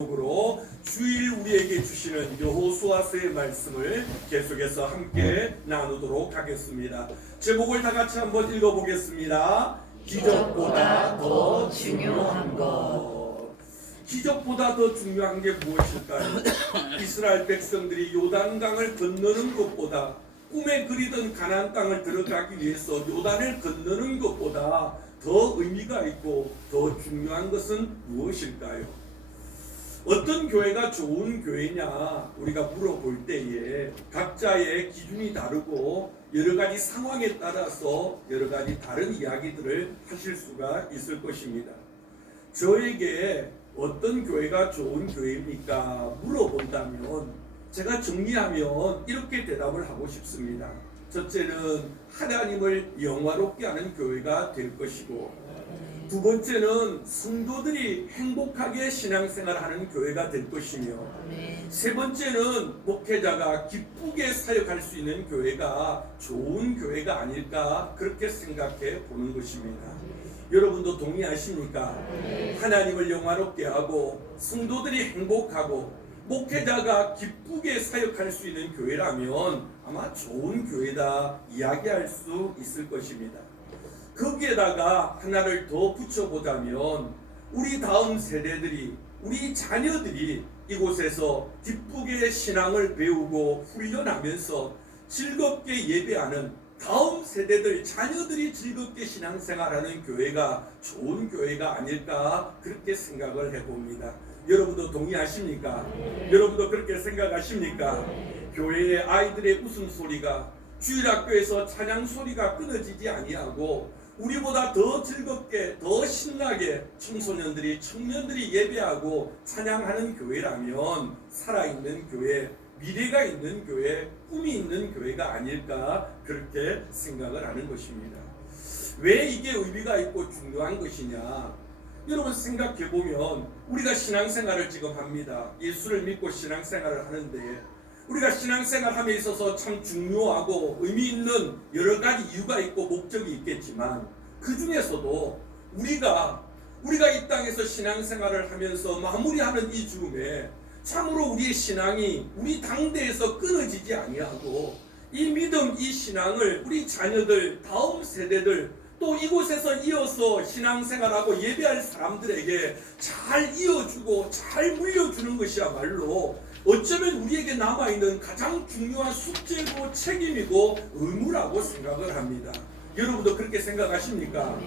으로 주일 우리에게 주시는 여호수아서의 말씀을 계속해서 함께 나누도록 하겠습니다. 제목을 다 같이 한번 읽어보겠습니다. 기적보다 더 중요한 것. 기적보다 더 중요한 게 무엇일까요? 이스라엘 백성들이 요단강을 건너는 것보다, 꿈에 그리던 가나안 땅을 들어가기 위해서 요단을 건너는 것보다 더 의미가 있고 더 중요한 것은 무엇일까요? 어떤 교회가 좋은 교회냐 우리가 물어볼 때에 각자의 기준이 다르고 여러 가지 상황에 따라서 여러 가지 다른 이야기들을 하실 수가 있을 것입니다. 저에게 어떤 교회가 좋은 교회입니까? 물어본다면 제가 정리하면 이렇게 대답을 하고 싶습니다. 첫째는 하나님을 영화롭게 하는 교회가 될 것이고, 두 번째는 성도들이 행복하게 신앙생활하는 교회가 될 것이며, 세 번째는 목회자가 기쁘게 사역할 수 있는 교회가 좋은 교회가 아닐까 그렇게 생각해 보는 것입니다. 여러분도 동의하십니까? 하나님을 영화롭게 하고 성도들이 행복하고 목회자가 기쁘게 사역할 수 있는 교회라면 아마 좋은 교회다 이야기할 수 있을 것입니다. 거기에다가 하나를 더 붙여보자면 우리 다음 세대들이, 우리 자녀들이 이곳에서 기쁘게 신앙을 배우고 훈련하면서 즐겁게 예배하는 다음 세대들, 자녀들이 즐겁게 신앙생활하는 교회가 좋은 교회가 아닐까 그렇게 생각을 해봅니다. 여러분도 동의하십니까? 여러분도 그렇게 생각하십니까? 교회의 아이들의 웃음소리가, 주일학교에서 찬양 소리가 끊어지지 아니하고 우리보다 더 즐겁게 더 신나게 청소년들이 청년들이 예배하고 찬양하는 교회라면 살아있는 교회, 미래가 있는 교회, 꿈이 있는 교회가 아닐까 그렇게 생각을 하는 것입니다. 왜 이게 의미가 있고 중요한 것이냐? 여러분 생각해보면 우리가 신앙생활을 지금 합니다. 예수를 믿고 신앙생활을 하는데 우리가 신앙생활함에 있어서 참 중요하고 의미 있는 여러 가지 이유가 있고 목적이 있겠지만, 그 중에서도 우리가 이 땅에서 신앙생활을 하면서 마무리하는 이 즈음에 참으로 우리의 신앙이 우리 당대에서 끊어지지 아니하고 이 믿음, 이 신앙을 우리 자녀들, 다음 세대들, 또 이곳에서 이어서 신앙생활하고 예배할 사람들에게 잘 이어주고 잘 물려주는 것이야말로 어쩌면 우리에게 남아있는 가장 중요한 숙제고 책임이고 의무라고 생각을 합니다. 여러분도 그렇게 생각하십니까?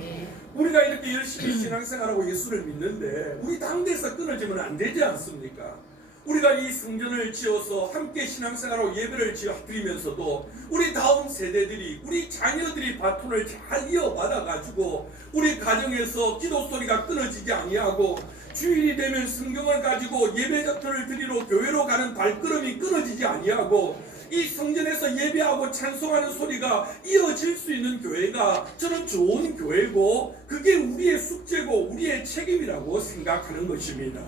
우리가 이렇게 열심히 신앙생활하고 예수를 믿는데 우리 당대에서 끊어지면 안 되지 않습니까? 우리가 이 성전을 지어서 함께 신앙생활하고 예배를 드리면서도 우리 다음 세대들이, 우리 자녀들이 바톤을 잘 이어받아가지고 우리 가정에서 기도 소리가 끊어지지 아니하고 주일이 되면 성경을 가지고 예배자터를 드리러 교회로 가는 발걸음이 끊어지지 아니하고 이 성전에서 예배하고 찬송하는 소리가 이어질 수 있는 교회가 저는 좋은 교회고 그게 우리의 숙제고 우리의 책임이라고 생각하는 것입니다.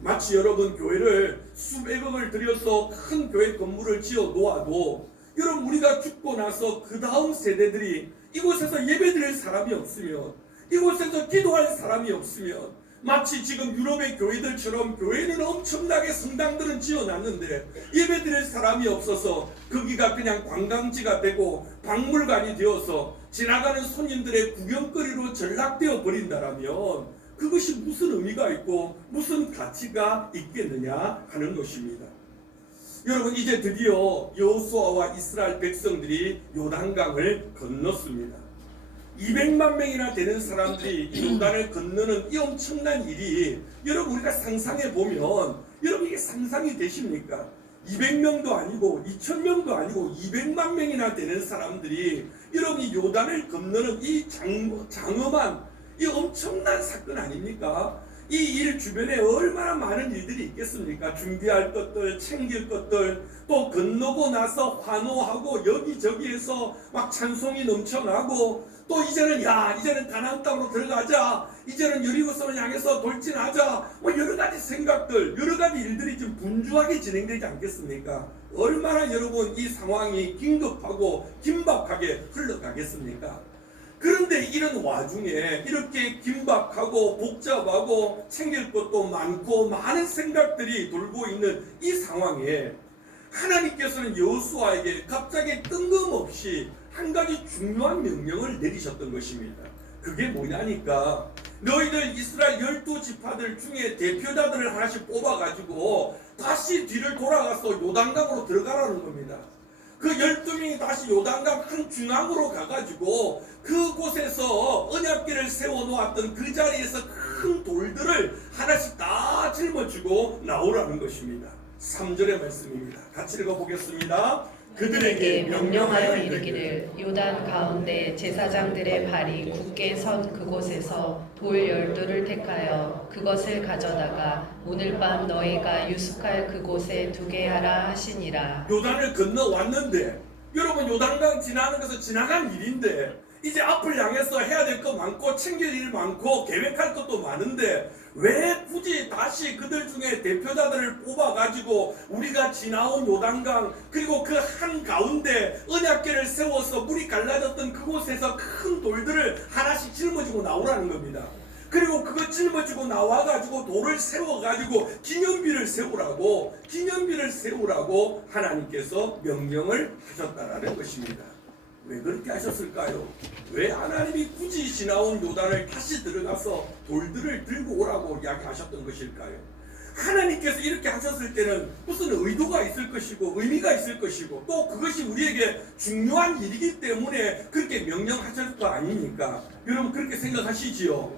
마치 여러분 교회를 수백억을 들여서 큰 교회 건물을 지어 놓아도 여러분 우리가 죽고 나서 그 다음 세대들이 이곳에서 예배드릴 사람이 없으면, 이곳에서 기도할 사람이 없으면, 마치 지금 유럽의 교회들처럼 교회는 엄청나게 성당들은 지어놨는데 예배드릴 사람이 없어서 거기가 그냥 관광지가 되고 박물관이 되어서 지나가는 손님들의 구경거리로 전락되어 버린다라면 그것이 무슨 의미가 있고 무슨 가치가 있겠느냐 하는 것입니다. 여러분 이제 드디어 여호수아와 이스라엘 백성들이 요단강을 건넜습니다. 200만 명이나 되는 사람들이 이 요단을 건너는 이 엄청난 일이 여러분 우리가 상상해 보면 여러분 이게 상상이 되십니까? 200명도 아니고 2000명도 아니고 200만 명이나 되는 사람들이 여러분 이 요단을 건너는 이 장엄한 이 엄청난 사건 아닙니까? 이 일 주변에 얼마나 많은 일들이 있겠습니까? 준비할 것들, 챙길 것들, 또 건너고 나서 환호하고 여기저기에서 막 찬송이 넘쳐나고 또 이제는 가나안 땅으로 들어가자, 이제는 여리고성을 향해서 돌진하자, 뭐 여러 가지 생각들, 여러 가지 일들이 좀 분주하게 진행되지 않겠습니까? 얼마나 여러분 이 상황이 긴급하고 긴박하게 흘러가겠습니까? 그런데 이런 와중에 이렇게 긴박하고 복잡하고 챙길 것도 많고 많은 생각들이 돌고 있는 이 상황에 하나님께서는 여호수아에게 갑자기 뜬금없이 한 가지 중요한 명령을 내리셨던 것입니다. 그게 뭐냐니까 너희들 이스라엘 12지파들 중에 대표자들을 하나씩 뽑아가지고 다시 뒤를 돌아가서 요단강으로 들어가라는 겁니다. 그 12명이 다시 요단강 한 중앙으로 가가지고 그곳에서 언약궤를 세워놓았던 그 자리에서 큰 돌들을 하나씩 다 짊어지고 나오라는 것입니다. 3절의 말씀입니다. 같이 읽어보겠습니다. 그들에게 명령하여 이르기를 요단 가운데 제사장들의 발이 굳게 선 그곳에서 돌 12돌을 택하여 그것을 가져다가 오늘 밤 너희가 유숙할 그곳에 두게 하라 하시니라. 요단을 건너왔는데 여러분 요단강 지나는 것은 지나간 일인데 이제 앞을 향해서 해야 될 거 많고 챙길 일 많고 계획할 것도 많은데 왜 굳이 다시 그들 중에 대표자들을 뽑아가지고 우리가 지나온 요단강 그리고 그 한가운데 언약궤를 세워서 물이 갈라졌던 그곳에서 큰 돌들을 하나씩 짊어지고 나오라는 겁니다. 그리고 그거 짊어지고 나와가지고 돌을 세워가지고 기념비를 세우라고 하나님께서 명령을 하셨다라는 것입니다. 왜 그렇게 하셨을까요? 왜 하나님이 굳이 지나온 요단을 다시 들어가서 돌들을 들고 오라고 이야기하셨던 것일까요? 하나님께서 이렇게 하셨을 때는 무슨 의도가 있을 것이고 의미가 있을 것이고 또 그것이 우리에게 중요한 일이기 때문에 그렇게 명령하셨을 거 아닙니까? 여러분 그렇게 생각하시지요?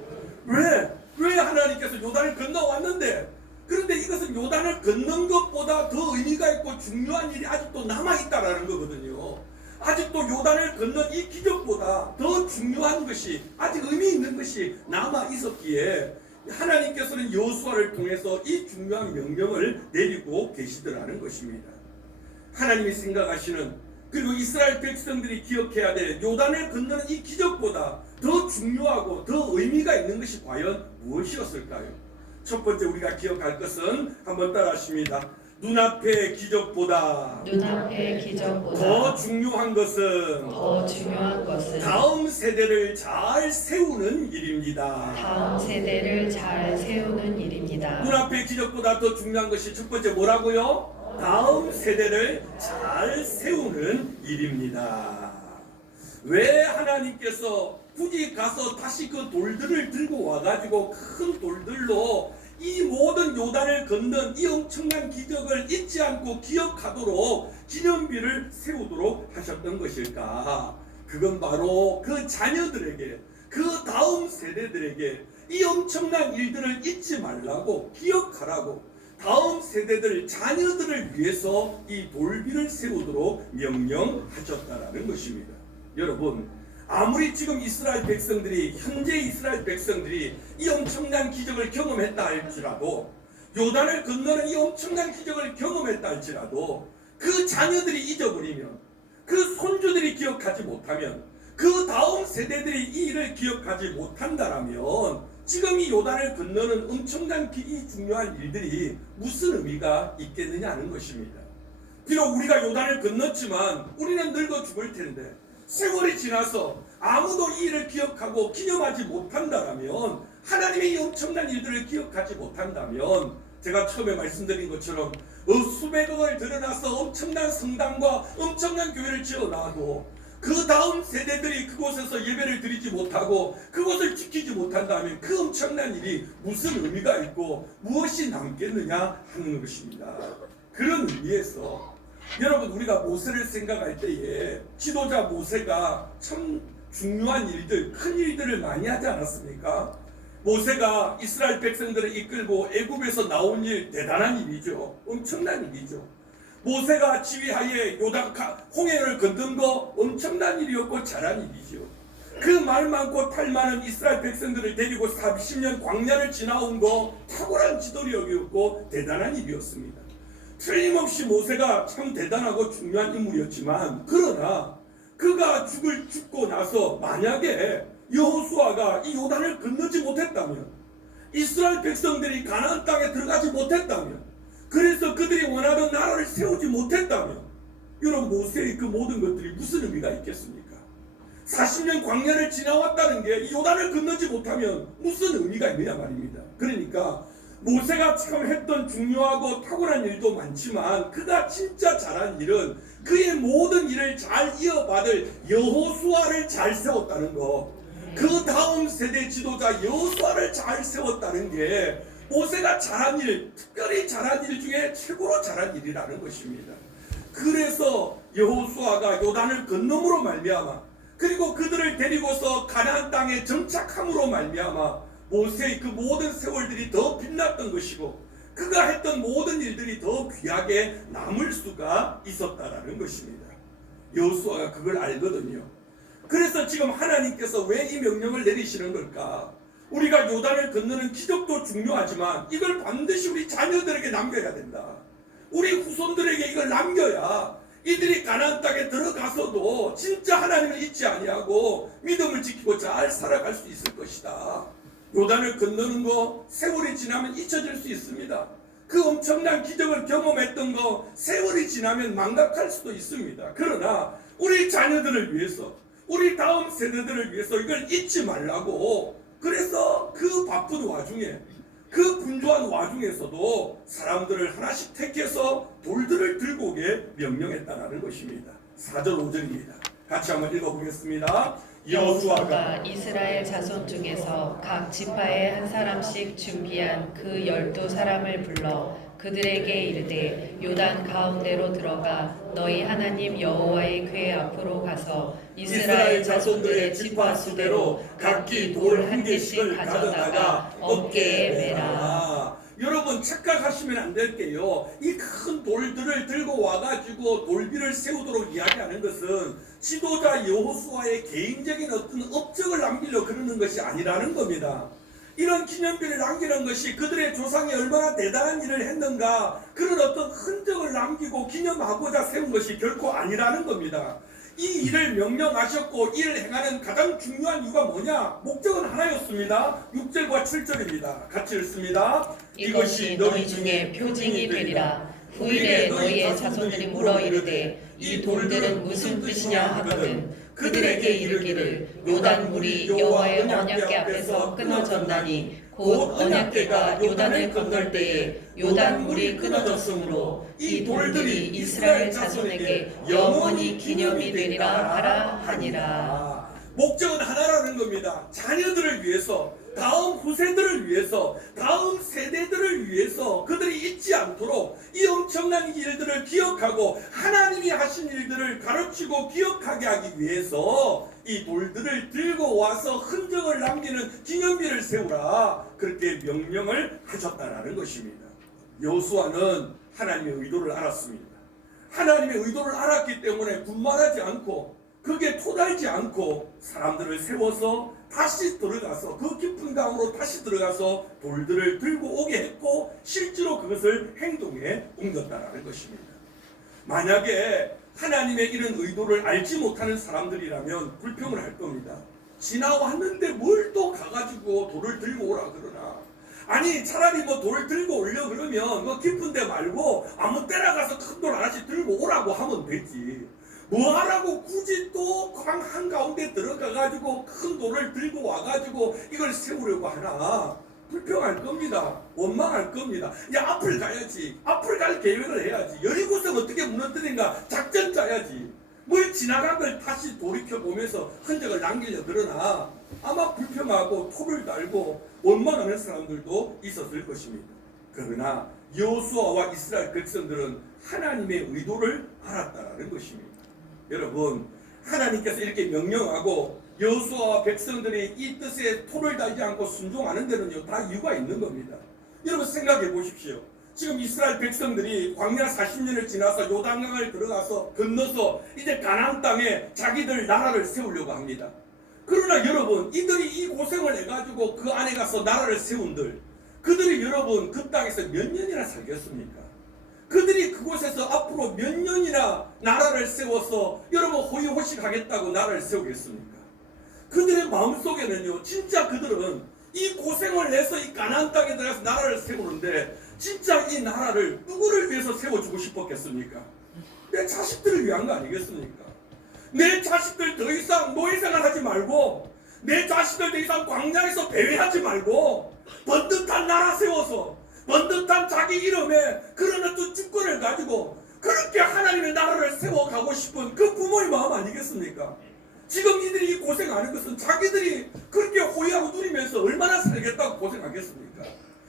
왜 하나님께서 요단을 건너왔는데 그런데 이것은 요단을 건넌 것보다 더 의미가 있고 중요한 일이 아직도 남아있다라는 거거든요. 아직도 요단을 건넌 이 기적보다 더 중요한 것이 아직 의미 있는 것이 남아 있었기에 하나님께서는 여호수아를 통해서 이 중요한 명령을 내리고 계시더라는 것입니다. 하나님이 생각하시는 그리고 이스라엘 백성들이 기억해야 될 요단을 건너는 이 기적보다 더 중요하고 더 의미가 있는 것이 과연 무엇이었을까요? 첫 번째 우리가 기억할 것은 한번 따라 하십니다. 눈앞의 기적보다 더 중요한 것은 다음 세대를 잘 세우는 일입니다. 눈앞의 기적보다 더 중요한 것이 첫 번째 뭐라고요? 다음 세대를 잘 세우는 일입니다. 왜 하나님께서 굳이 가서 다시 그 돌들을 들고 와가지고 큰 돌들로 이 모든 요단을 건넌 이 엄청난 기적을 잊지 않고 기억하도록 기념비를 세우도록 하셨던 것일까? 그건 바로 그 자녀들에게 그 다음 세대들에게 이 엄청난 일들을 잊지 말라고 기억하라고 다음 세대들 자녀들을 위해서 이 돌비를 세우도록 명령하셨다라는 것입니다. 여러분 아무리 지금 이스라엘 백성들이 현재 이스라엘 백성들이 이 엄청난 기적을 경험했다 할지라도 요단을 건너는 이 엄청난 기적을 경험했다 할지라도 그 자녀들이 잊어버리면 그 손주들이 기억하지 못하면 그 다음 세대들이 이 일을 기억하지 못한다라면 지금 이 요단을 건너는 엄청난 이 중요한 일들이 무슨 의미가 있겠느냐는 것입니다. 비록 우리가 요단을 건넜지만 우리는 늙어 죽을 텐데 세월이 지나서 아무도 이 일을 기억하고 기념하지 못한다면 하나님의 이 엄청난 일들을 기억하지 못한다면 제가 처음에 말씀드린 것처럼 수백억을 들여놔서 엄청난 성당과 엄청난 교회를 지어놔도 그 다음 세대들이 그곳에서 예배를 드리지 못하고 그곳을 지키지 못한다면 그 엄청난 일이 무슨 의미가 있고 무엇이 남겠느냐 하는 것입니다. 그런 의미에서 여러분 우리가 모세를 생각할 때에 지도자 모세가 참 중요한 일들 큰 일들을 많이 하지 않았습니까? 모세가 이스라엘 백성들을 이끌고 애굽에서 나온 일 대단한 일이죠. 엄청난 일이죠. 모세가 지휘하에 요단 홍해를 건든 거 엄청난 일이었고 잘한 일이죠. 그 말 많고 탈 많은 이스라엘 백성들을 데리고 40년 광야를 지나온 거 탁월한 지도력이었고 대단한 일이었습니다. 틀림없이 모세가 참 대단하고 중요한 인물이었지만 그러나 그가 죽고 나서 만약에 여호수아가 이 요단을 건너지 못했다면 이스라엘 백성들이 가나안 땅에 들어가지 못했다면 그래서 그들이 원하던 나라를 세우지 못했다면 여러분 모세의 그 모든 것들이 무슨 의미가 있겠습니까? 40년 광야를 지나왔다는 게 이 요단을 건너지 못하면 무슨 의미가 있느냐 말입니다. 그러니까 모세가 참 했던 중요하고 탁월한 일도 많지만 그가 진짜 잘한 일은 그의 모든 일을 잘 이어받을 여호수아를 잘 세웠다는 거. 그 다음 세대 지도자 여호수아를 잘 세웠다는 게 모세가 잘한 일, 특별히 잘한 일 중에 최고로 잘한 일이라는 것입니다. 그래서 여호수아가 요단을 건너므로 말미암아, 그리고 그들을 데리고서 가나안 땅에 정착함으로 말미암아 모세의 그 모든 세월들이 더 빛났던 것이고 그가 했던 모든 일들이 더 귀하게 남을 수가 있었다라는 것입니다. 여호수아가 그걸 알거든요. 그래서 지금 하나님께서 왜 이 명령을 내리시는 걸까? 우리가 요단을 건너는 기적도 중요하지만 이걸 반드시 우리 자녀들에게 남겨야 된다. 우리 후손들에게 이걸 남겨야 이들이 가나안 땅에 들어가서도 진짜 하나님을 잊지 아니하고 믿음을 지키고 잘 살아갈 수 있을 것이다. 요단을 건너는 거 세월이 지나면 잊혀질 수 있습니다. 그 엄청난 기적을 경험했던 거 세월이 지나면 망각할 수도 있습니다. 그러나 우리 자녀들을 위해서, 우리 다음 세대들을 위해서 이걸 잊지 말라고, 그래서 그 바쁜 와중에, 그 분주한 와중에서도 사람들을 하나씩 택해서 돌들을 들고 오게 명령했다는 것입니다. 4절 5절입니다. 같이 한번 읽어보겠습니다. 여호수아가 이스라엘 자손 중에서 각 지파에 한 사람씩 준비한 그 12사람을 불러 그들에게 이르되 요단 가운데로 들어가 너희 하나님 여호와의 궤 앞으로 가서 이스라엘 자손들의 지파 수대로 각기 돌 한 개씩 가져다가 어깨에 매라. 여러분 착각하시면 안 될게요. 이 큰 돌들을 들고 와가지고 돌비를 세우도록 이야기하는 것은 지도자 여호수아의 개인적인 어떤 업적을 남기려 그러는 것이 아니라는 겁니다. 이런 기념비를 남기는 것이 그들의 조상이 얼마나 대단한 일을 했는가, 그런 어떤 흔적을 남기고 기념하고자 세운 것이 결코 아니라는 겁니다. 이 일을 명령하셨고 이를 행하는 가장 중요한 이유가 뭐냐? 목적은 하나였습니다. 6절과 7절입니다. 같이 읽습니다. 이것이 너희 중에 표징이 되리라. 후일에 너희의 자손들이 물어 이르되 이 돌들은 무슨 뜻이냐 하거든 그들에게 이르기를 요단 물이 여호와의 언약궤 앞에서 끊어졌나니 곧 언약궤가 요단을 건널 때에 요단 물이 끊어졌으므로 이 돌들이 이스라엘 자손에게 영원히 기념이 되리라 하라 하니라. 목적은 하나라는 겁니다. 자녀들을 위해서, 다음 후세들을 위해서, 다음 세대들을 위해서 그들이 잊지 않도록 이 엄청난 일들을 기억하고 하나님이 하신 일들을 가르치고 기억하게 하기 위해서 이 돌들을 들고 와서 흔적을 남기는 기념비를 세우라, 그렇게 명령을 하셨다라는 것입니다. 여호수아는 하나님의 의도를 알았습니다. 하나님의 의도를 알았기 때문에 분만하지 않고 그게 토달지 않고 사람들을 세워서 다시 들어가서 그 깊은 강으로 다시 들어가서 돌들을 들고 오게 했고 실제로 그것을 행동에 옮겼다라는 것입니다. 만약에 하나님의 이런 의도를 알지 못하는 사람들이라면 불평을 할 겁니다. 지나왔는데 뭘 또 가가지고 돌을 들고 오라 그러나, 아니 차라리 뭐 돌을 들고 오려 그러면 뭐 깊은 데 말고 아무 때나 가서 큰 돌 하나씩 들고 오라고 하면 되지. 뭐하라고 굳이 또 강 한가운데 들어가가지고 큰 돌을 들고 와가지고 이걸 세우려고 하나? 불평할 겁니다. 원망할 겁니다. 야, 앞을 가야지. 앞을 갈 계획을 해야지. 여리고성 어떻게 무너뜨린가 작전 짜야지. 뭘 지나간 걸 다시 돌이켜보면서 흔적을 남기려 그러나 아마 불평하고 토를 달고 원망하는 사람들도 있었을 것입니다. 그러나 여호수아와 이스라엘 백성들은 하나님의 의도를 알았다는 것입니다. 여러분, 하나님께서 이렇게 명령하고 여호수아와 백성들이 이 뜻에 토를 달지 않고 순종하는 데는요, 다 이유가 있는 겁니다. 여러분 생각해 보십시오. 지금 이스라엘 백성들이 광야 40년을 지나서 요단강을 들어가서 건너서 이제 가나안 땅에 자기들 나라를 세우려고 합니다. 그러나 여러분, 이들이 이 고생을 해가지고 그 안에 가서 나라를 세운들, 그들이 여러분 그 땅에서 몇 년이나 살겠습니까? 그들이 그곳에서 앞으로 몇 년이나 나라를 세워서 여러분 호의호식하겠다고 나라를 세우겠습니까? 그들의 마음속에는요, 진짜 그들은 이 고생을 내서 이 가나안 땅에 들어가서 나라를 세우는데 진짜 이 나라를 누구를 위해서 세워주고 싶었겠습니까? 내 자식들을 위한 거 아니겠습니까? 내 자식들 더 이상 노예생활 하지 말고, 내 자식들 더 이상 광야에서 배회하지 말고, 번듯한 나라 세워서 번듯한 자기 이름에 그런 어떤 주권을 가지고 그렇게 하나님의 나라를 세워가고 싶은 그 부모의 마음 아니겠습니까? 지금 이들이 고생하는 것은 자기들이 그렇게 호의하고 누리면서 얼마나 살겠다고 고생하겠습니까?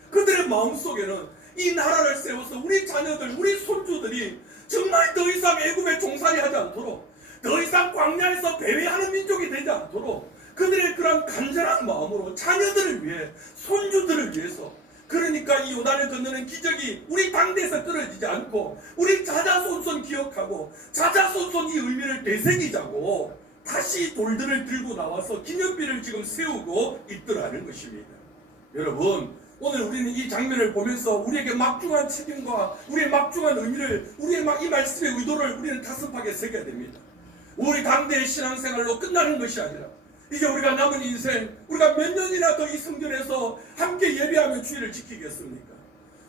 그들의 마음속에는 이 나라를 세워서 우리 자녀들, 우리 손주들이 정말 더 이상 애굽에 종살이 하지 않도록, 더 이상 광야에서 배회하는 민족이 되지 않도록 그들의 그런 간절한 마음으로 자녀들을 위해, 손주들을 위해서, 그러니까 이 요단을 건너는 기적이 우리 당대에서 끊어지지 않고 우리 자자손손 기억하고 자자손손 이 의미를 되새기자고 다시 돌들을 들고 나와서 기념비를 지금 세우고 있더라는 것입니다. 여러분, 오늘 우리는 이 장면을 보면서 우리에게 막중한 책임과 우리의 막중한 의미를, 우리의 이 말씀의 의도를 우리는 가슴팍에 새겨야 됩니다. 우리 당대의 신앙생활로 끝나는 것이 아니라 이제 우리가 남은 인생, 우리가 몇 년이나 더 이 성전에서 함께 예배하며 주의를 지키겠습니까?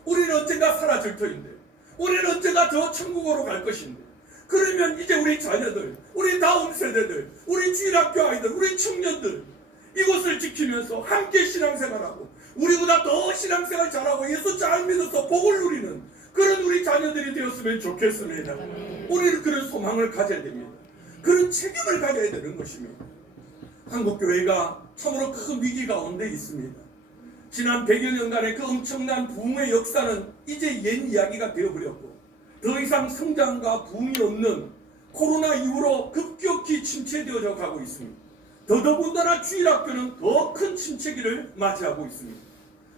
우리는 언젠가 사라질 터인데, 우리는 언젠가 저 천국으로 갈 것인데, 그러면 이제 우리 자녀들, 우리 다음 세대들, 우리 주일학교 아이들, 우리 청년들 이것을 지키면서 함께 신앙생활하고 우리보다 더 신앙생활 잘하고 예수 잘 믿어서 복을 누리는 그런 우리 자녀들이 되었으면 좋겠습니다. 우리는 그런 소망을 가져야 됩니다. 그런 책임을 가져야 되는 것입니다. 한국교회가 참으로 큰 위기 가운데 있습니다. 지난 100여 년간의 그 엄청난 부흥의 역사는 이제 옛 이야기가 되어버렸고, 더 이상 성장과 부흥이 없는 코로나 이후로 급격히 침체되어져 가고 있습니다. 더더군다나 주일학교는 더 큰 침체기를 맞이하고 있습니다.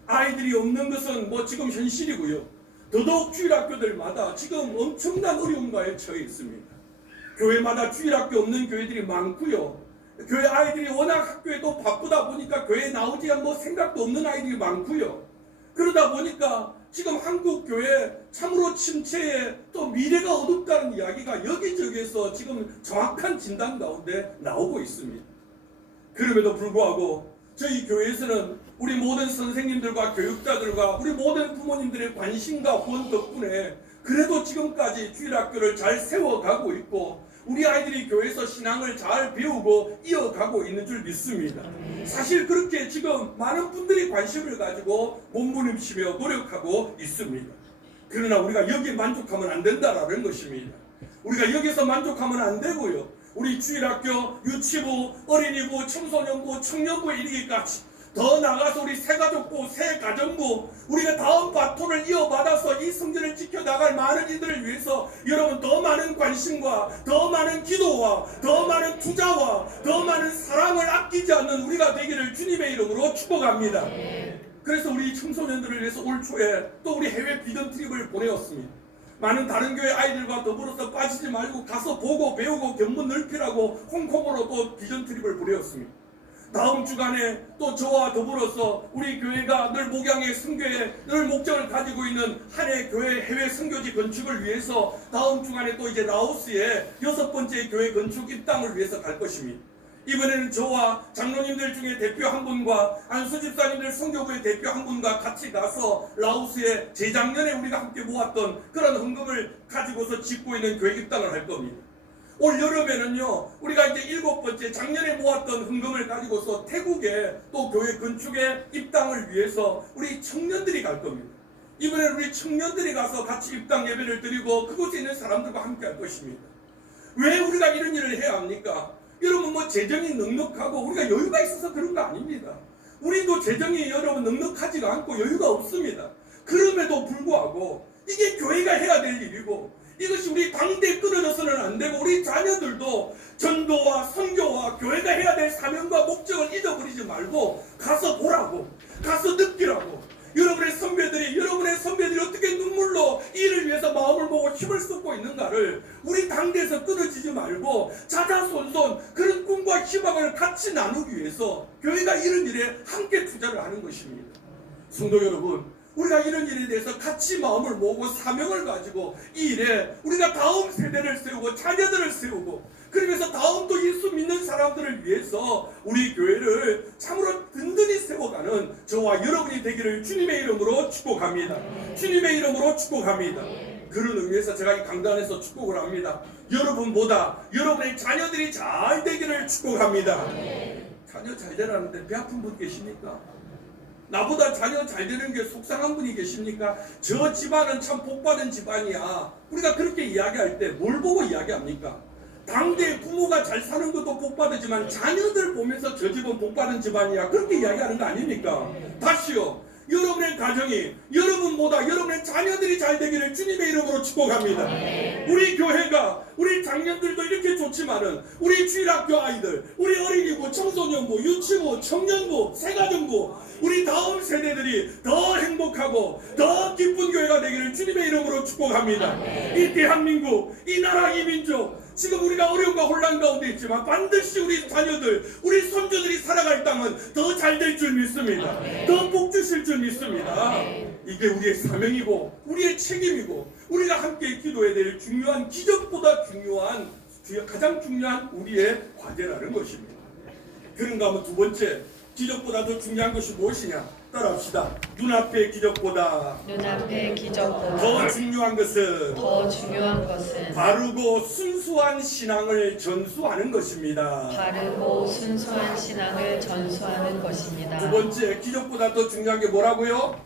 아이들이 없는 것은 지금 현실이고요. 더더욱 주일학교들마다 지금 엄청난 어려움과에 처해 있습니다. 교회마다 주일학교 없는 교회들이 많고요. 교회 아이들이 워낙 학교에 또 바쁘다 보니까 교회에 나오지 생각도 없는 아이들이 많고요. 그러다 보니까 지금 한국 교회 참으로 침체에 또 미래가 어둡다는 이야기가 여기저기에서 지금 정확한 진단 가운데 나오고 있습니다. 그럼에도 불구하고 저희 교회에서는 우리 모든 선생님들과 교육자들과 우리 모든 부모님들의 관심과 후원 덕분에 그래도 지금까지 주일학교를 잘 세워가고 있고 우리 아이들이 교회에서 신앙을 잘 배우고 이어가고 있는 줄 믿습니다. 사실 그렇게 지금 많은 분들이 관심을 가지고 몸부림치며 노력하고 있습니다. 그러나 우리가 여기에 만족하면 안 된다라는 것입니다. 우리가 여기서 만족하면 안 되고요. 우리 주일학교, 유치부, 어린이부, 청소년부, 청년부에 이르기까지 더 나가서 우리 새가족부, 새가정부, 우리가 다음 바톤을 이어받아서 이 성전을 지켜나갈 많은 이들을 위해서 여러분 더 많은 관심과 더 많은 기도와 더 많은 투자와 더 많은 사랑을 아끼지 않는 우리가 되기를 주님의 이름으로 축복합니다. 그래서 우리 청소년들을 위해서 올 초에 또 우리 해외 비전 트립을 보내었습니다. 많은 다른 교회 아이들과 더불어서 빠지지 말고 가서 보고 배우고 견문 넓히라고 홍콩으로 또 비전 트립을 보내었습니다. 다음 주간에 또 저와 더불어서 우리 교회가 늘 목양의 선교에 늘 목적을 가지고 있는 한해 교회 해외 선교지 건축을 위해서 다음 주간에 또 이제 라오스에 6번째 교회 건축 입당을 위해서 갈 것입니다. 이번에는 저와 장로님들 중에 대표 한 분과 안수 집사님들 선교부의 대표 한 분과 같이 가서 라오스에 재작년에 우리가 함께 모았던 그런 헌금을 가지고서 짓고 있는 교회 입당을 할 겁니다. 올 여름에는요, 우리가 이제 7번째 작년에 모았던 헌금을 가지고서 태국에 또 교회 건축에 입당을 위해서 우리 청년들이 갈 겁니다. 이번에는 우리 청년들이 가서 같이 입당 예배를 드리고 그곳에 있는 사람들과 함께 할 것입니다. 왜 우리가 이런 일을 해야 합니까? 여러분 재정이 넉넉하고 우리가 여유가 있어서 그런 거 아닙니다. 우리도 재정이 여러분 넉넉하지가 않고 여유가 없습니다. 그럼에도 불구하고 이게 교회가 해야 될 일이고 이것이 우리 당대에 끊어져서는 안 되고 우리 자녀들도 전도와 선교와 교회가 해야 될 사명과 목적을 잊어버리지 말고 가서 보라고, 가서 느끼라고. 여러분의 선배들이 어떻게 눈물로 이를 위해서 마음을 보고 힘을 쏟고 있는가를 우리 당대에서 끊어지지 말고 자자손손 그런 꿈과 희망을 같이 나누기 위해서 교회가 이런 일에 함께 투자를 하는 것입니다. 성도 여러분, 우리가 이런 일에 대해서 같이 마음을 모으고 사명을 가지고 이 일에 우리가 다음 세대를 세우고 자녀들을 세우고 그러면서 다음 또 예수 믿는 사람들을 위해서 우리 교회를 참으로 든든히 세워가는 저와 여러분이 되기를 주님의 이름으로 축복합니다. 주님의 이름으로 축복합니다. 그런 의미에서 제가 이 강단에서 축복을 합니다. 여러분보다 여러분의 자녀들이 잘 되기를 축복합니다. 자녀 잘 되라는데 배 아픈 분 계십니까? 나보다 자녀 잘 되는 게 속상한 분이 계십니까? 저 집안은 참 복받은 집안이야. 우리가 그렇게 이야기할 때 뭘 보고 이야기합니까? 당대 부모가 잘 사는 것도 복받으지만 자녀들 보면서 저 집은 복받은 집안이야. 그렇게 이야기하는 거 아닙니까? 다시요. 여러분의 가정이 여러분보다 여러분의 자녀들이 잘 되기를 주님의 이름으로 축복합니다. 우리 교회가 우리 장년들도 이렇게 좋지만은 우리 주일학교 아이들, 우리 어린이부, 청소년부, 유치부, 청년부, 새가정부 우리 다음 세대들이 더 행복하고 더 기쁜 교회가 되기를 주님의 이름으로 축복합니다. 이 대한민국, 이 나라, 이 민족 지금 우리가 어려움과 혼란 가운데 있지만 반드시 우리 자녀들, 우리 손주들이 살아갈 땅은 더 잘 될 줄 믿습니다. 더 복 주실 줄 믿습니다. 이게 우리의 사명이고 우리의 책임이고 우리가 함께 기도해야 될 중요한 기적보다 중요한 가장 중요한 우리의 과제라는 것입니다. 그런가 하면 두 번째 기적보다 더 중요한 것이 무엇이냐? 따라합시다. 눈앞의 기적보다 더 중요한 것은 바르고 순수한 신앙을 전수하는 것입니다. 두 번째 기적보다 더 중요한 게 뭐라고요?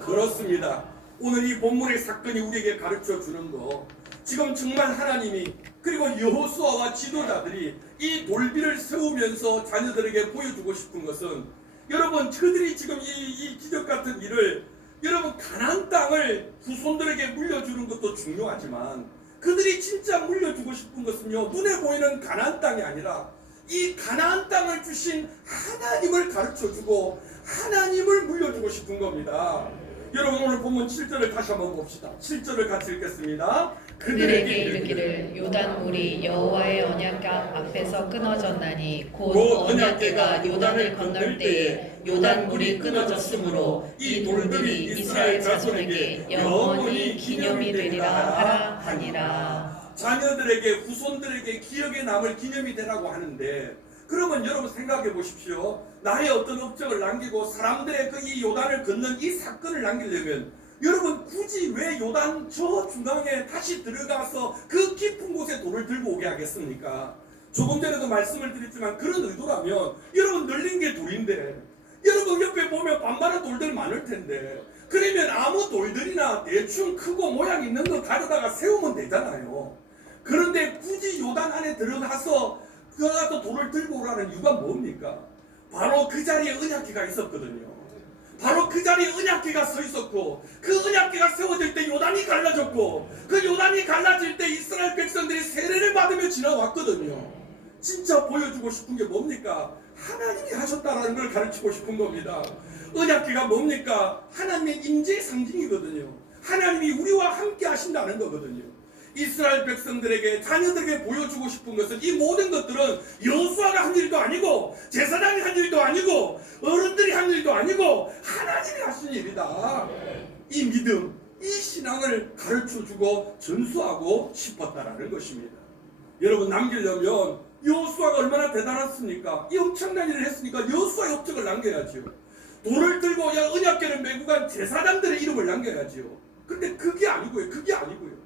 그렇습니다. 오늘 이 본문의 사건이 우리에게 가르쳐 주는 거, 지금 정말 하나님이 그리고 여호수아와 지도자들이 이 돌비를 세우면서 자녀들에게 보여주고 싶은 것은, 여러분 그들이 지금 이 기적 같은 일을, 여러분 가나안 땅을 후손들에게 물려주는 것도 중요하지만 그들이 진짜 물려주고 싶은 것은요, 눈에 보이는 가나안 땅이 아니라 이 가나안 땅을 주신 하나님을 가르쳐주고 하나님을 물려주고 싶은 겁니다. 여러분 오늘 본문 7절을 다시 한번 봅시다. 7절을 같이 읽겠습니다. 그들에게 이르기를 요단물이 여호와의 언약궤 앞에서 끊어졌나니 곧 언약궤가 요단을 건널 때에 요단물이 끊어졌으므로 이 돌들이 이스라엘 자손에게 영원히 기념이 되리라 하라 하니라. 자녀들에게 후손들에게 기억에 남을 기념이 되라고 하는데, 그러면 여러분 생각해 보십시오. 나의 어떤 업적을 남기고 사람들의 이 요단을 걷는 이 사건을 남기려면 여러분 굳이 왜 요단 저 중앙에 다시 들어가서 그 깊은 곳에 돌을 들고 오게 하겠습니까? 조금 전에도 말씀을 드렸지만 그런 의도라면 여러분 널린 게 돌인데, 여러분 옆에 보면 반반의 돌들 많을 텐데, 그러면 아무 돌들이나 대충 크고 모양 있는 거 가져다가 세우면 되잖아요. 그런데 굳이 요단 안에 들어가서 돌을 들고 오라는 이유가 뭡니까? 바로 그 자리에 언약궤가 있었거든요. 바로 그 자리에 언약궤가 서 있었고, 그 언약궤가 세워질 때 요단이 갈라졌고, 그 요단이 갈라질 때 이스라엘 백성들이 세례를 받으며 지나왔거든요. 진짜 보여주고 싶은 게 뭡니까? 하나님이 하셨다라는 걸 가르치고 싶은 겁니다. 언약궤가 뭡니까? 하나님의 임재의 상징이거든요. 하나님이 우리와 함께 하신다는 거거든요. 이스라엘 백성들에게, 자녀들에게 보여주고 싶은 것은, 이 모든 것들은 여호수아가 한 일도 아니고 제사장이 한 일도 아니고 어른들이 한 일도 아니고 하나님이 하신 일이다. 이 믿음, 이 신앙을 가르쳐주고 전수하고 싶었다라는 것입니다. 여러분 남기려면 여호수아가 얼마나 대단했습니까? 이 엄청난 일을 했으니까 여호수아의 업적을 남겨야지요. 돌을 들고 언약궤를 메고 간 제사장들의 이름을 남겨야지요. 근데 그게 아니고요.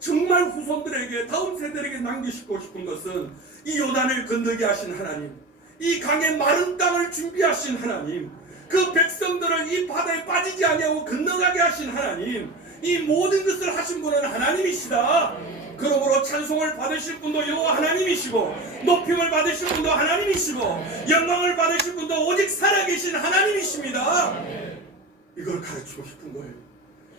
정말 후손들에게, 다음 세대에게 남기시고 싶은 것은 이 요단을 건너게 하신 하나님, 이 강의 마른 땅을 준비하신 하나님, 그 백성들을 이 바다에 빠지지 아니하고 건너가게 하신 하나님, 이 모든 것을 하신 분은 하나님이시다. 그러므로 찬송을 받으실 분도 여호와 하나님이시고, 높임을 받으실 분도 하나님이시고, 영광을 받으실 분도 오직 살아계신 하나님이십니다. 이걸 가르치고 싶은 거예요.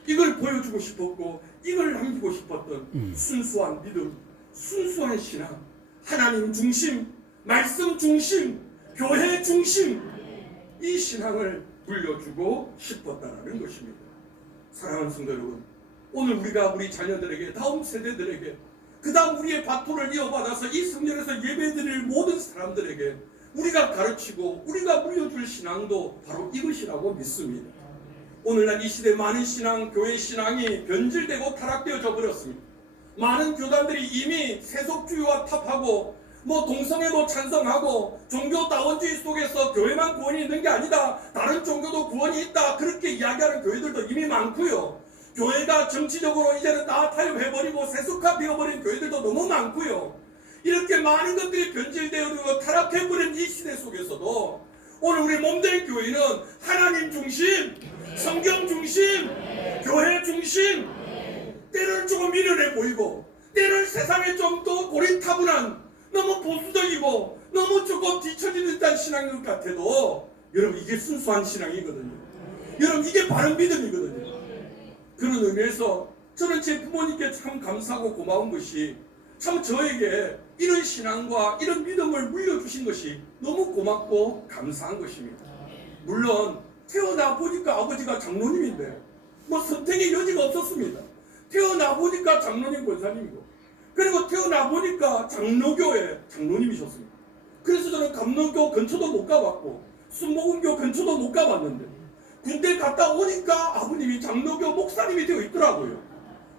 이걸 보여주고 싶었고, 이걸 남기고 싶었던 순수한 믿음, 순수한 신앙, 하나님 중심, 말씀 중심, 교회 중심, 이 신앙을 물려주고 싶었다는 것입니다. 사랑하는 성도 여러분, 오늘 우리가 우리 자녀들에게, 다음 세대들에게, 그 다음 우리의 바토를 이어받아서 이 성전에서 예배드릴 모든 사람들에게 우리가 가르치고 우리가 물려줄 신앙도 바로 이것이라고 믿습니다. 오늘날 이 시대 많은 신앙, 교회 신앙이 변질되고 타락되어져 버렸습니다. 많은 교단들이 이미 세속주의와 타파하고 뭐 동성애도 찬성하고 종교다원주의 속에서 교회만 구원이 있는 게 아니다. 다른 종교도 구원이 있다. 그렇게 이야기하는 교회들도 이미 많고요. 교회가 정치적으로 이제는 다 타협해버리고 세속화되어버린 교회들도 너무 많고요. 이렇게 많은 것들이 변질되어지고 타락해버린 이 시대 속에서도 오늘 우리 몸된 교회는 하나님 중심, 성경 중심, 교회 중심, 때로는 조금 미련해 보이고 때로는 세상에 좀 더 고리타분한 너무 보수적이고 너무 조금 뒤처지는 듯한 신앙인 것 같아도 여러분 이게 순수한 신앙이거든요. 여러분 이게 바른 믿음이거든요. 그런 의미에서 저는 제 부모님께 참 감사하고 고마운 것이 참 저에게 이런 신앙과 이런 믿음을 물려주신 것이 너무 고맙고 감사한 것입니다. 물론 태어나 보니까 아버지가 장로님인데 뭐 선택의 여지가 없었습니다. 태어나 보니까 장로님 권사님이고 그리고 태어나 보니까 장로교회 장로님이셨습니다. 그래서 저는 감로교 근처도 못 가봤고 순복음교 근처도 못 가봤는데 군대 갔다 오니까 아버님이 장로교 목사님이 되어 있더라고요.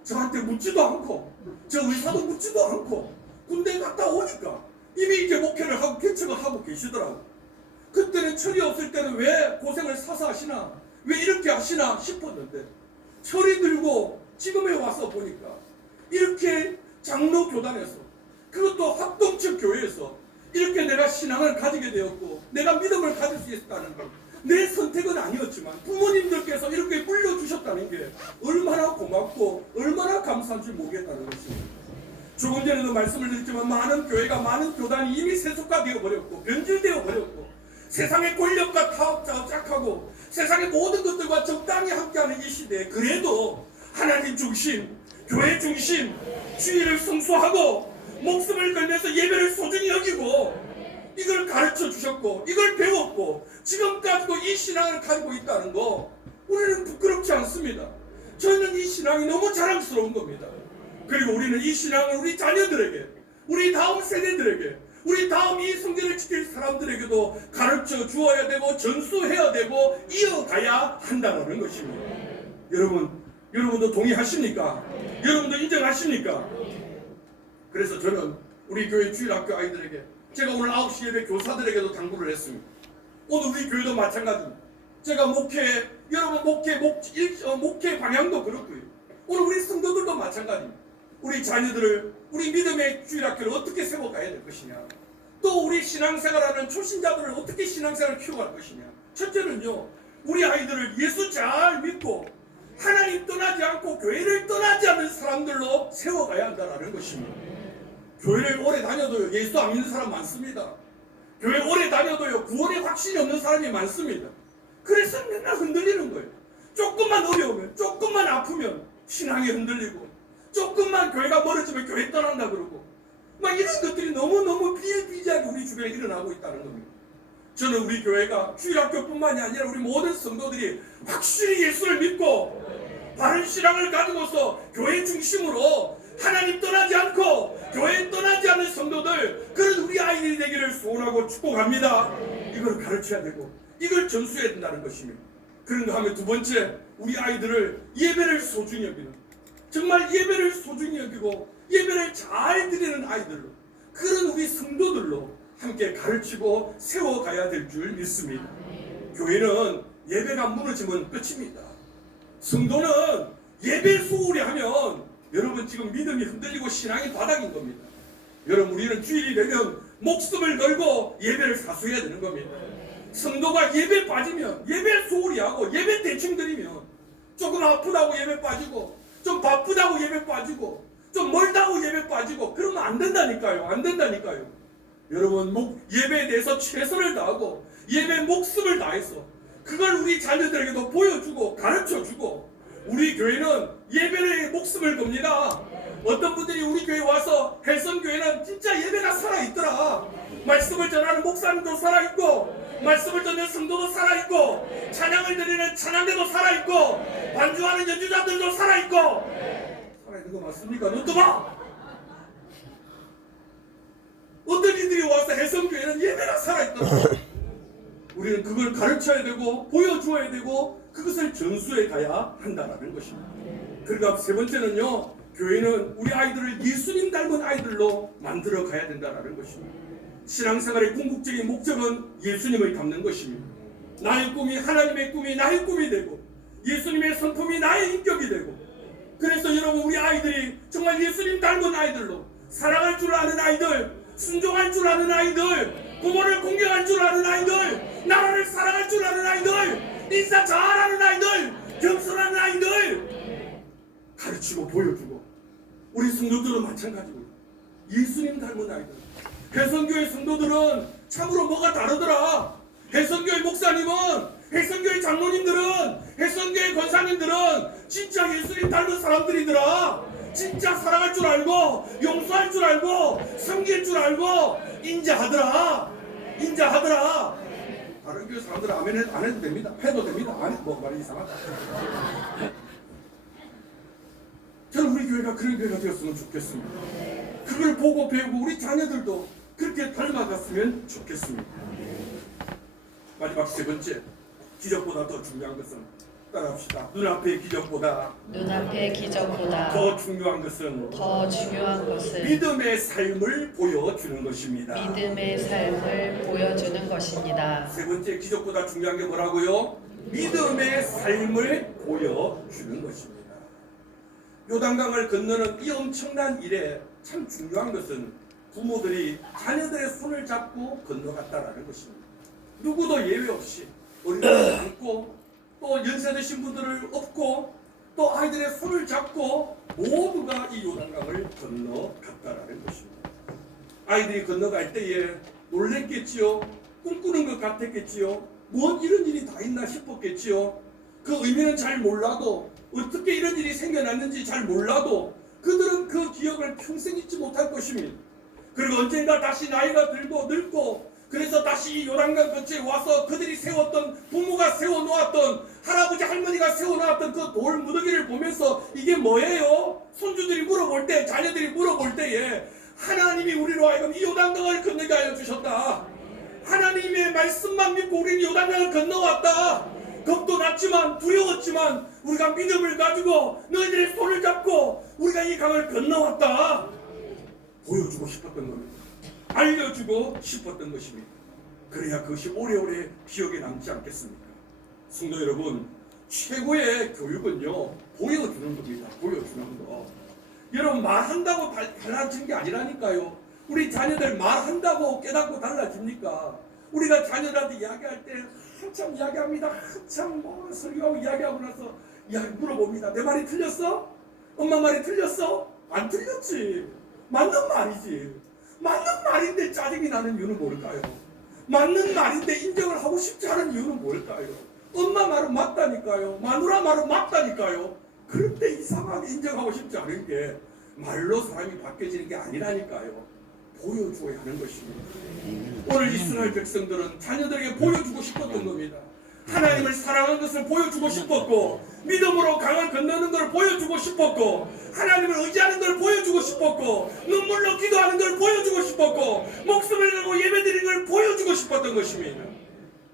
저한테 묻지도 않고 저 의사도 묻지도 않고 군대 갔다 오니까 이미 이제 목회를 하고 개척을 하고 계시더라고요. 그때는 철이 없을 때는 왜 고생을 사서 하시나 왜 이렇게 하시나 싶었는데 철이 들고 지금에 와서 보니까 이렇게 장로교단에서 그것도 합동측 교회에서 이렇게 내가 신앙을 가지게 되었고 내가 믿음을 가질 수 있었다는 것 내 선택은 아니었지만 부모님들께서 이렇게 물려주셨다는 게 얼마나 고맙고 얼마나 감사한지 모르겠다는 것입니다. 조금 전에도 말씀을 드렸지만 많은 교회가 많은 교단이 이미 세속화되어 버렸고 변질되어 버렸고 세상의 권력과 타협자가 짝하고 세상의 모든 것들과 적당히 함께하는 이 시대에 그래도 하나님 중심, 교회 중심, 주의를 성수하고 목숨을 걸면서 예배를 소중히 여기고 이걸 가르쳐 주셨고 이걸 배웠고 지금까지도 이 신앙을 가지고 있다는 거 우리는 부끄럽지 않습니다. 저희는 이 신앙이 너무 자랑스러운 겁니다. 그리고 우리는 이 신앙을 우리 자녀들에게 우리 다음 세대들에게 우리 다음 이 성전을 지킬 사람들에게도 가르쳐 주어야 되고 전수해야 되고 이어가야 한다는 것입니다. 여러분도 동의하십니까? 여러분도 인정하십니까? 그래서 저는 우리 교회 주일학교 아이들에게 제가 오늘 9시 예배 교사들에게도 당부를 했습니다. 오늘 우리 교회도 마찬가지입니다. 제가 여러분 목회 방향도 그렇고요. 오늘 우리 성도들도 마찬가지입니다. 우리 자녀들을 우리 믿음의 주일학교를 어떻게 세워가야 될 것이냐. 또 우리 신앙생활하는 초신자들을 어떻게 신앙생활을 키워갈 것이냐. 첫째는요. 우리 아이들을 예수 잘 믿고 하나님 떠나지 않고 교회를 떠나지 않는 사람들로 세워가야 한다는 것입니다. 교회를 오래 다녀도요 예수 안 믿는 사람 많습니다. 교회 오래 다녀도요 구원에 확신이 없는 사람이 많습니다. 그래서 맨날 흔들리는 거예요. 조금만 어려우면 조금만 아프면 신앙이 흔들리고 조금만 교회가 멀어지면 교회 떠난다 그러고 막 이런 것들이 너무너무 비일비재하게 우리 주변에 일어나고 있다는 겁니다. 저는 우리 교회가 주일학교뿐만이 아니라 우리 모든 성도들이 확실히 예수를 믿고 바른 신앙을 가지고서 교회 중심으로 하나님 떠나지 않고 교회 떠나지 않는 성도들 그런 우리 아이들이 되기를 소원하고 축복합니다. 이걸 가르쳐야 되고 이걸 전수해야 된다는 것입니다. 그런가 하면 두 번째 우리 아이들을 예배를 소중히 여기는 정말 예배를 소중히 여기고 예배를 잘 드리는 아이들로 그런 우리 성도들로 함께 가르치고 세워가야 될 줄 믿습니다. 교회는 예배가 무너지면 끝입니다. 성도는 예배 소홀히 하면 여러분 지금 믿음이 흔들리고 신앙이 바닥인 겁니다. 여러분 우리는 주일이 되면 목숨을 걸고 예배를 사수해야 되는 겁니다. 성도가 예배 빠지면 예배 소홀히 하고 예배 대충 드리면 조금 아프다고 예배 빠지고 좀 바쁘다고 예배 빠지고 좀 멀다고 예배 빠지고 그러면 안 된다니까요. 안 된다니까요. 여러분 예배에 대해서 최선을 다하고 예배 목숨을 다해서 그걸 우리 자녀들에게도 보여주고 가르쳐주고 우리 교회는 예배를 목숨을 겁니다. 어떤 분들이 우리 교회 와서 헬성교회는 진짜 예배가 살아있더라. 말씀을 전하는 목사님도 살아있고 말씀을 전하는 성도도 살아있고 찬양을 드리는 찬양대도 살아있고 반주하는 연주자들도 살아있고 살아있는 거 맞습니까? 눈뜨봐! 어떤 이들이 와서 헬성교회는 예배가 살아있더라. 우리는 그걸 가르쳐야 되고 보여주어야 되고 그것을 전수해 가야 한다는 것입니다. 그러니까 세 번째는요 교회는 우리 아이들을 예수님 닮은 아이들로 만들어 가야 된다는 것입니다. 신앙생활의 궁극적인 목적은 예수님을 닮는 것입니다. 나의 꿈이 하나님의 꿈이 나의 꿈이 되고 예수님의 성품이 나의 인격이 되고, 그래서 여러분 우리 아이들이 정말 예수님 닮은 아이들로 사랑할 줄 아는 아이들, 순종할 줄 아는 아이들, 부모를 공경할 줄 아는 아이들, 나라를 사랑할 줄 아는 아이들, 인사 잘하는 아이들, 겸손한 아이들 가르치고 보여주고, 우리 성도들은 마찬가지입니다. 예수님 닮은 아이들. 해성교회 성도들은 참으로 뭐가 다르더라. 해성교회 목사님은, 해성교회 장로님들은, 해성교회 권사님들은 진짜 예수님 닮은 사람들이더라. 진짜 사랑할 줄 알고, 용서할 줄 알고, 섬길 줄 알고, 인자하더라. 인자하더라. 다른 교회 사람들은 아멘 안 해도 됩니다. 해도 됩니다. 안 해도 말이 이상하다. 저는 우리 교회가 그런 교회가 되었으면 좋겠습니다. 그걸 보고 배우고 우리 자녀들도 그렇게 닮아갔으면 좋겠습니다. 마지막 세 번째, 기적보다 더 중요한 것은, 따라합시다. 눈앞의 기적보다 더 중요한 것은 믿음의 삶을 보여주는 것입니다. 세 번째, 기적보다 중요한 게 뭐라고요? 믿음의 삶을 보여주는 것입니다. 요단강을 건너는 이 엄청난 일에 참 중요한 것은 부모들이 자녀들의 손을 잡고 건너갔다라는 것입니다. 누구도 예외 없이 어린이를 안고 또 연세 드신 분들을 업고 또 아이들의 손을 잡고 모두가 이 요단강을 건너갔다라는 것입니다. 아이들이 건너갈 때에 놀랬겠지요. 꿈꾸는 것 같았겠지요. 뭔 이런 일이 다 있나 싶었겠지요. 그 의미는 잘 몰라도, 어떻게 이런 일이 생겨났는지 잘 몰라도 그들은 그 기억을 평생 잊지 못할 것입니다. 그리고 언젠가 다시 나이가 들고 늙고, 그래서 다시 이 요단강 근처에 와서 그들이 세웠던, 부모가 세워놓았던, 할아버지 할머니가 세워놓았던 그 돌 무더기를 보면서 이게 뭐예요? 손주들이 물어볼 때, 자녀들이 물어볼 때에 하나님이 우리로 하여금 이 요단강을 건너게 하여 주셨다. 하나님의 말씀만 믿고 우리는 요단강을 건너왔다. 겁도 났지만, 두려웠지만 우리가 믿음을 가지고 너희들의 손을 잡고 우리가 이 강을 건너왔다. 보여주고 싶었던 겁니다. 알려주고 싶었던 것입니다. 그래야 그것이 오래오래 기억에 남지 않겠습니까? 성도 여러분, 최고의 교육은요, 보여주는 겁니다. 보여주는 거. 여러분, 말한다고 달라진 게 아니라니까요. 우리 자녀들 말한다고 깨닫고 달라집니까? 우리가 자녀들한테 이야기할 때 한참 이야기합니다. 한참 설교하고 이야기하고 나서 물어봅니다. 내 말이 틀렸어? 엄마 말이 틀렸어? 안 틀렸지. 맞는 말이지. 맞는 말인데 짜증이 나는 이유는 뭘까요? 맞는 말인데 인정을 하고 싶지 않은 이유는 뭘까요? 엄마 말은 맞다니까요. 마누라 말은 맞다니까요. 그럴 때 이상하게 인정하고 싶지 않은 게 말로 사람이 바뀌어지는 게 아니라니까요. 보여줘야 하는 것입니다. 오늘 이스라엘 백성들은 자녀들에게 보여주고 싶었던 겁니다. 하나님을 사랑하는 것을 보여주고 싶었고, 믿음으로 강을 건너는 걸 보여주고 싶었고, 하나님을 의지하는 걸 보여주고 싶었고, 눈물로 기도하는 걸 보여주고 싶었고, 목숨을 걸고 예배드리는 걸 보여주고 싶었던 것입니다.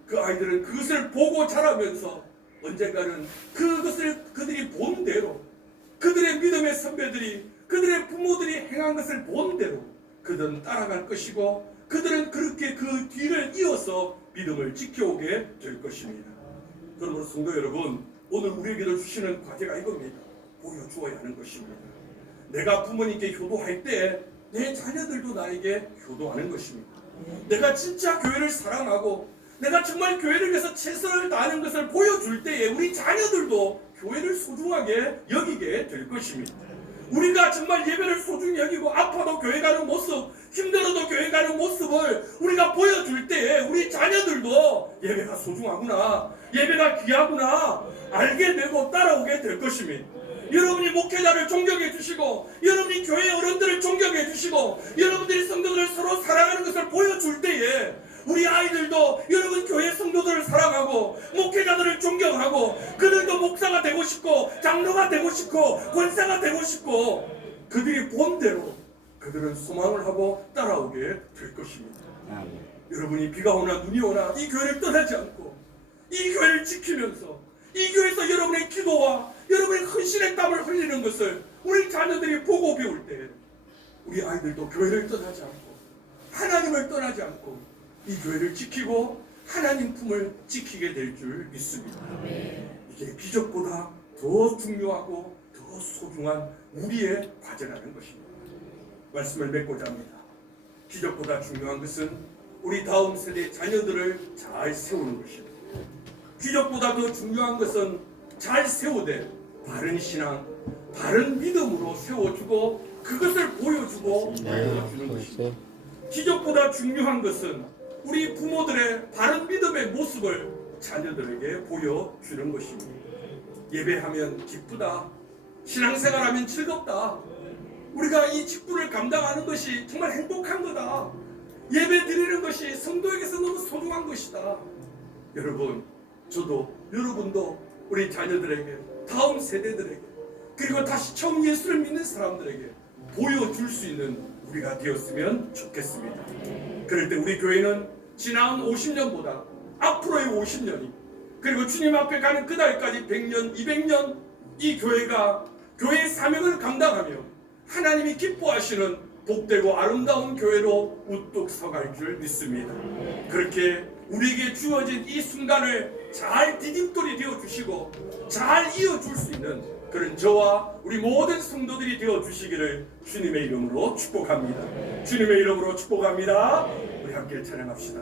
그 아이들은 그것을 보고 자라면서 언젠가는 그것을 그들이 본 대로, 그들의 믿음의 선배들이, 그들의 부모들이 행한 것을 본 대로 그들은 따라갈 것이고, 그들은 그렇게 그 뒤를 이어서 믿음을 지켜오게 될 것입니다. 그러므로 성도 여러분, 오늘 우리에게도 주시는 과제가 이겁니다. 보여주어야 하는 것입니다. 내가 부모님께 효도할 때 내 자녀들도 나에게 효도하는 것입니다. 내가 진짜 교회를 사랑하고 내가 정말 교회를 위해서 최선을 다하는 것을 보여줄 때에 우리 자녀들도 교회를 소중하게 여기게 될 것입니다. 우리가 정말 예배를 소중히 여기고 아파도 교회 가는 모습, 힘들어도 교회 가는 모습을 우리가 보여줄 때에 우리 자녀들도 예배가 소중하구나, 예배가 귀하구나 알게 되고 따라오게 될 것입니다. 여러분이 목회자를 존경해 주시고, 여러분이 교회 어른들을 존경해 주시고, 여러분들이 성도들을 서로 사랑하는 것을 보여줄 때에 우리 아이들도 여러분 교회 성도들을 사랑하고 목회자들을 존경하고, 그들도 목사가 되고 싶고 장로가 되고 싶고 권사가 되고 싶고, 그들이 본 대로 그들은 소망을 하고 따라오게 될 것입니다. 여러분이 비가 오나 눈이 오나 이 교회를 떠나지 않고 이 교회를 지키면서 이 교회에서 여러분의 기도와 여러분의 헌신 헌신의 땀을 흘리는 것을 우리 자녀들이 보고 배울 때 우리 아이들도 교회를 떠나지 않고 하나님을 떠나지 않고 이 교회를 지키고 하나님 품을 지키게 될 줄 믿습니다. 이게 기적보다 더 중요하고 더 소중한 우리의 과제라는 것입니다. 말씀을 맺고자 합니다. 기적보다 중요한 것은 우리 다음 세대 자녀들을 잘 세우는 것입니다. 기적보다 더 중요한 것은 잘 세우되 바른 신앙, 바른 믿음으로 세워주고 그것을 보여주고 알려주는 것입니다. 기적보다 중요한 것은 우리 부모들의 바른 믿음의 모습을 자녀들에게 보여주는 것입니다. 예배하면 기쁘다. 신앙생활하면 즐겁다. 우리가 이 직분을 감당하는 것이 정말 행복한 거다. 예배 드리는 것이 성도에게서 너무 소중한 것이다. 여러분, 저도 여러분도 우리 자녀들에게, 다음 세대들에게, 그리고 다시 처음 예수를 믿는 사람들에게 보여줄 수 있는 우리가 되었으면 좋겠습니다. 그럴 때 우리 교회는 지난 50년보다 앞으로의 50년이, 그리고 주님 앞에 가는 그날까지 100년, 200년 이 교회가 교회의 사명을 감당하며 하나님이 기뻐하시는 복되고 아름다운 교회로 우뚝 서갈 줄 믿습니다. 그렇게 우리에게 주어진 이 순간을 잘 디딤돌이 되어주시고 잘 이어줄 수 있는 그런 저와 우리 모든 성도들이 되어주시기를 주님의 이름으로 축복합니다. 주님의 이름으로 축복합니다. 우리 함께 찬양합시다.